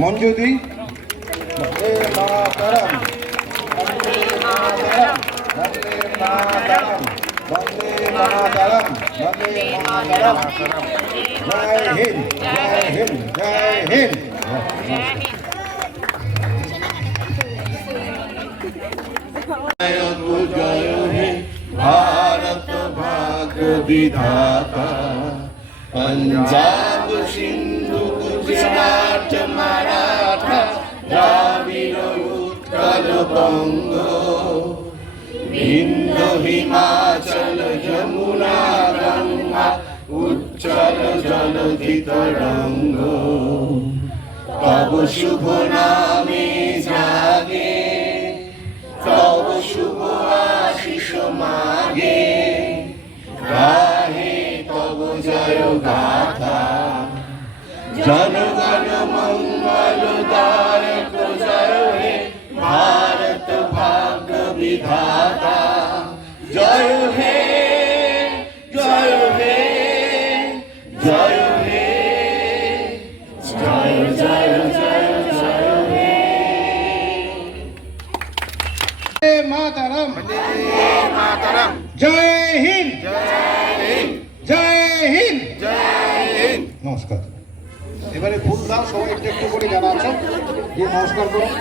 মঞ্জুদি বন্দে মাতরম বন্দে মাতরম বন্দে মাতরম বন্দে মাতরম বন্দে মাতরম জয় হিন্দ জয় হিন্দ জয় হিন্দ। जय हे भारत भाग्य विधाता पंजाब सिंधु गुजरात मराठा द्राविड़ उत्कल बंग विंध्य हिमाचल यमुना गंगा उच्चल जलधि तरंग तब शुभ नामे जागे तब शुभ आशीष मागे गाहे तब जय गाथा जनगण मंगल दायक जय हे भारत भाग्य विधाता जय हे जय हे जय हे जय जय जय जय हे মাতরম मातरम জয় হিন্দ जय हिंद জয় হিন্দ। जय हिंद। নমস্কার। এবারে ফুল দাও সবাই একটু একটু করে যারা আছে গিয়ে নমস্কার করুন।